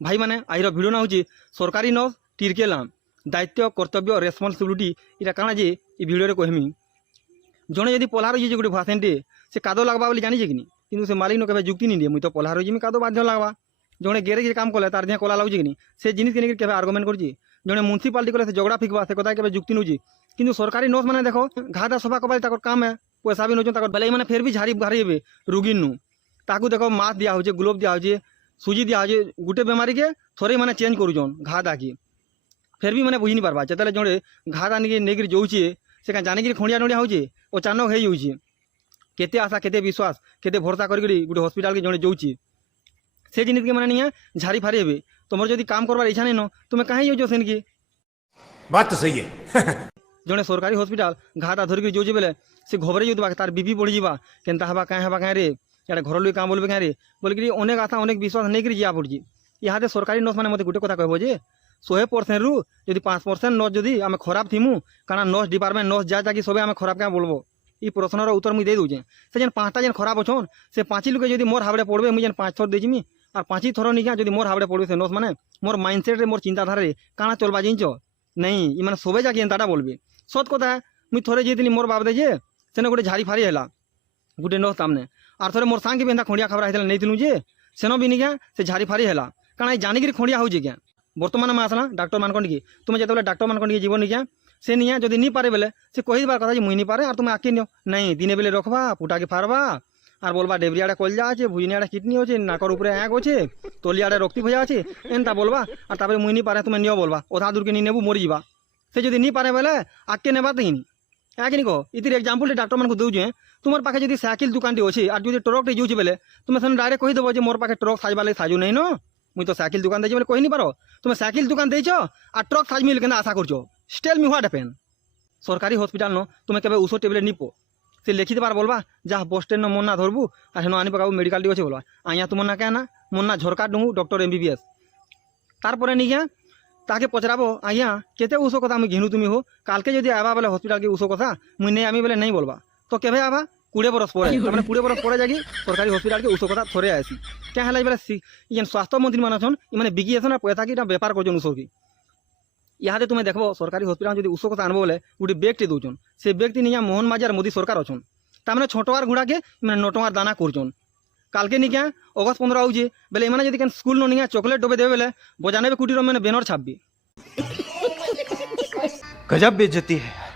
भाई मैंने आज भिडियो ना हूँ सरकारी नर्स टिरकेलाम दायित्व कर्तव्य रेस्पन्सिबिलिटी इटा काଣା जे ई भिडियो कहमी जड़े जब पल्हा रही गोटे भाषणटे से कादो लगवा बोली जानी कि नहीं से मालिक केवे जुक्ति नहीं दिए मुझे तो पल्हा रही कादो बाध्य लगवा जड़े गेरेज काम कले तार कला लगुच कि से जिनिस के केवे आर्गुमेंट कर जड़े म्यूनिसिपालिटी कले से झगड़ा फिकवा से कदा केवे जुक्ति नौची कि सरकारी नर्स मैंने देख घाटा सफा कबार काम है पैसा भी नौचन बेले मैंने फिर भी झाड़ी घारी रोगी नु ताकू देख मास्क दिया हो ग्लोव दिया हो सुजी दिया हो गोटे बेमारी के थोड़े मैंने चेंज करुन घा दाकी फिर भी मैंने बुझी नहीं पार्बा जिते जड़े घा दानी नहीं जाऊे से क्या जानिक खड़िया नड़िया हो अचानक हो जाऊे केते आशा केते विश्वास केते भरोसा करी गोटे हस्पिटाल के जड़े जाऊे से जिनिस के मैंने नहीं झाड़ी फारी हे तुम जब काम करवार इच्छा नहीं न तुम्हें कहीं जाऊँ सेन की बात तो सही है जड़े सरकारी हस्पिटाल घाटा धरिक जाऊे बेले से घबरे जाऊा तार बीपी बढ़ी जावा केन्ता हवा कहीं हवा कहीं रे या घर लोग क्या बोलबे कहीं रे बोलिकी अनेक आशा अनेक विश्वास नहीं कर जा पड़ी यहाँ सरकारी नर्स मैंने मत गोटे कथा कहब जे 100% रु यदि 5% नर्स जदि आम खराब थीमु कारण नर्स डिपार्टमेंट नर्स जा जाकि सब आम खराब क्या बोलबो ई प्रश्नर उत्तर मुझे दे दूचे से जेन 5टा जेन खराब अच्छन से 5 लोग जब मोर हावड़े पड़े मुझे 5 थर देमी और 5 थर नहीं जब मोर हावड़े पड़े से नर्स मैंने मोर माइंडसेट मोर चिंताधारा काଣା चलवा जिनच नहीं ये मैंने सबे जाकि एंताटा बोलबे सत कथा मुझे थोड़े जाइली मोर बाबदे जे सेने गोटे झाड़ी फारी है गोटे नर्स सामने और थोड़े मोर सांग भी एंता खंडिया खबर होता नहीं जे सेन भी नहीं से झाड़ी फारी है कारण जानिक खंडिया हो क्या बर्तमान में आसना डाक्टर मान तुम्हें जो डाक्टर मान जीव नहीं क्या से नहीं जब नहीं पारे बेले से कही बार कथा मुई नहीं पारे और तुम्हें आके नियो नहीं दिने बेले रखबा पुटा के फारबा और बोलबा डेबरी आड़े कलजा अच्छे भुजनी आड़े किडनी अच्छे नाकर ऊपर आँख अच्छे तली आड़े रक्ति भजा अच्छे एनता बोलबा और तापर मुई नहीं पारे तुम्हें नियो बोलबा अधा दूर के नहीं नेबू मरी जा से जब नहीं पारे बेले आके नेबा तो नहीं है कि कह इतर एग्जाम्पल डाक्टर मान दूजे तुम पाखे जब साइकिल दुकान अच्छे और जो ट्रक जाऊँ बेले तुम्हें से डायरेक्ट कहीदेव मोर पाखे ट्रक साजवा लगे साजू नहीं न मुझे तो साइकिल दुकान देचे कही नहीं पार तुम्हें साइकिल दुकान देच और ट्रक साज मिल के आशा कर स्टेल मी व्हाट हैपेन सरकारी हस्पिटाल न तुम्हें केवल ऊषो टेबलेट निपो से लिखी देवार बोलबा जा बस स्टैंड मन ना धरबू और हेन आनी पकाबू मेडिकल टी अच्छे बोलबा आया तुम ना क्या ना मन ना झरका डूँ डॉक्टर MBBS तारपर नहीं क्या ताके पचराबो आज्ञा केते ऊषो कथा मुझे घिनु तुम हो काल के जब आवा बेले हस्पिटाल के ऊषो कथा मुझे नहीं आमी बेले नहीं बोलबा तो केवे आवा 20 बरस पर 20 बरस पर जाकि सरकारी हस्पिटाल के ऊषो कथा थोड़े आसी क्या है बेले ये स्वास्थ्य मंत्री मान छन मैंने बिकी आसन पैसा कि बेपार कर ऊषो की यहाँ तुम्हें देखो सरकारी हस्पिटाल जो ऊषो कथा आनब बोले गोटे बेगटे दौन से बेगटी नहीं मोहन माझी और मोदी सरकार अच्छन तार छोटवार घोड़ा के मैंने 9 टंकार दाना करचन काल के नहीं क्या अगस्त 15 आऊे बेले मैंने जब स्कूल नहीं चॉकलेट डबे देवे बेले बजाने कोटी मैंने बैनर छापी गजब बेइज्जती है।